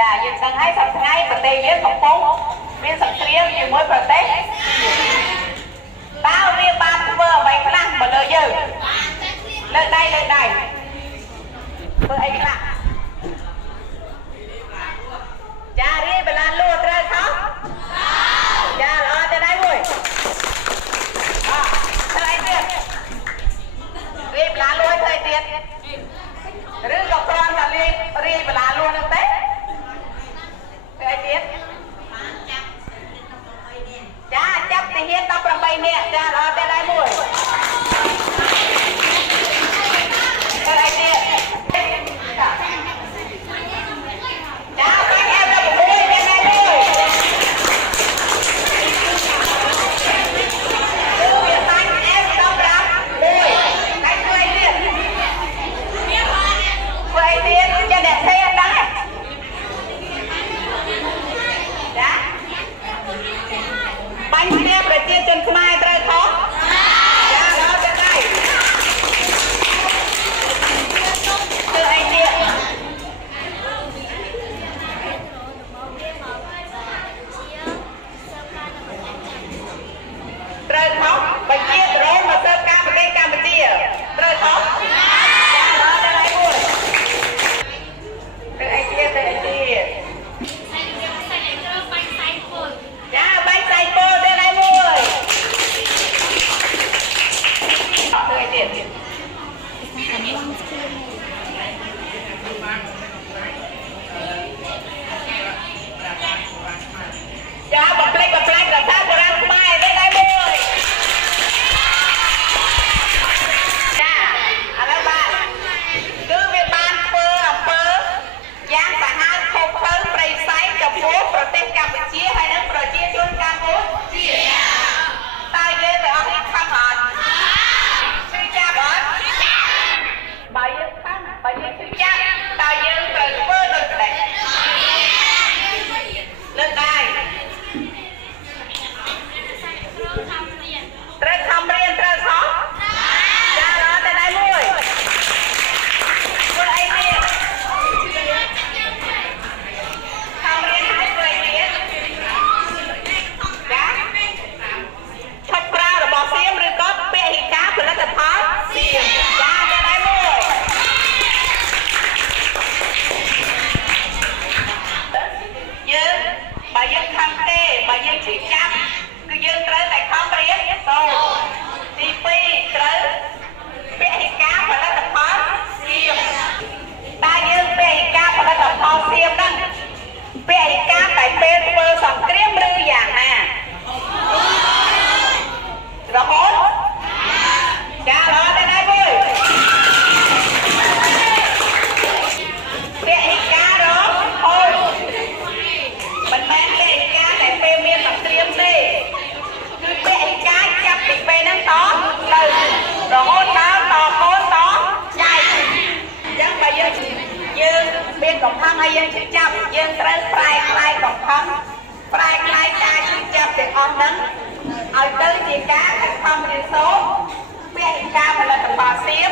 ចាយើងដឹងហើយសប្តាហ៍ប្រទេសយើងកំពុងមានសង្គ្រាមជាមួយប្រទេសតើវាបានធ្វើអ្វីខ្លះមកលើយើងលើកដៃធ្វើអីខ្លះចារីបលានលួត្រូវខុសចាល្អទៅដៃមួយធ្វើអីទៀតរីបលានលួធ្វើអីទៀតឬក៏គ្រាន់តែរីបលានលួនឹងទេធ្វើអីទៀតចាចាប់ទាហាន18នាក់ចាល្អទៅដៃមួយធ្វើអីទៀតចាបាញ់អែម16យ៉ាងណាមួយវាបាញ់អែម15មួយហើយធ្វើអីទៀតចាអ្នកផ្សេងអត់ដឹងទេចាបាញ់គ្នាប្រជាជនខ្មែរត្រូវខុសចាល្អទៅដៃធ្វើអីទៀតត្រូវខុសបញ្ជាប្រមមកទៅការប្រទេសកម្ពុជាត្រូវខុសចាល្អទៅដៃមួយធ្វើអីទៀតចាបាញ់សៃពលទៅដៃមួយធ្វើអីទៀតចាបំផ្លិចរក្សាបុរាណខ្មែរទៅដៃមួយចាឥឡូវបាទគឺវាបានធ្វើអំពើយ៉ាងសាហាវខុសខើប្រៃផ្សៃចំពោះប្រទេសកម្ពុជាហើយនិងប្រជាជនកម្ពុជាតើយើងទាំងអស់នេះខំអត់ជឿចាប់អត់បើយើងខំបើយើងជឿចាប់តើយើងត្រូវធ្វើដូចម្តេចលើកដៃត្រូវខំរៀនត្រូវខុសចាល្អទៅដៃមួយធ្វើអីទៀតខំរៀនហើយធ្វើអីទៀតចាឈប់ប្រើរបស់សៀមឬក៏ពហិការផលិតផលសៀមចាទៅដៃមួយយើងបើយើងខំទេបើយើងជឿចាប់គឺយើងត្រូវតែខំរៀនសូត្រទី2ត្រូវពហិការផលិតផលសៀមតើយើងពហិការផលិតផលសៀមហ្នឹងពហិការតែពេលធ្វើសង្គ្រាមឬយ៉ាងណារហូតចាល្អទៅដៃមួយពហិការរហូតមិនមែនពហិការតែពេលមានសង្គ្រាមទេគឺពហិការចាប់ពីពេលហ្នឹងតទៅរហូតដល់តកូនតចៅអញ្ចឹងបើយើងមានកំហឹងហើយយើងជិះចាប់យើងត្រូវប្រែក្លាយកំហឹងប្រែក្លាយការជិះចាប់ទាំងអស់ហ្នឹងឲ្យទៅជាការខិតខំរៀនសូត្រពហិការផលិតផលសៀម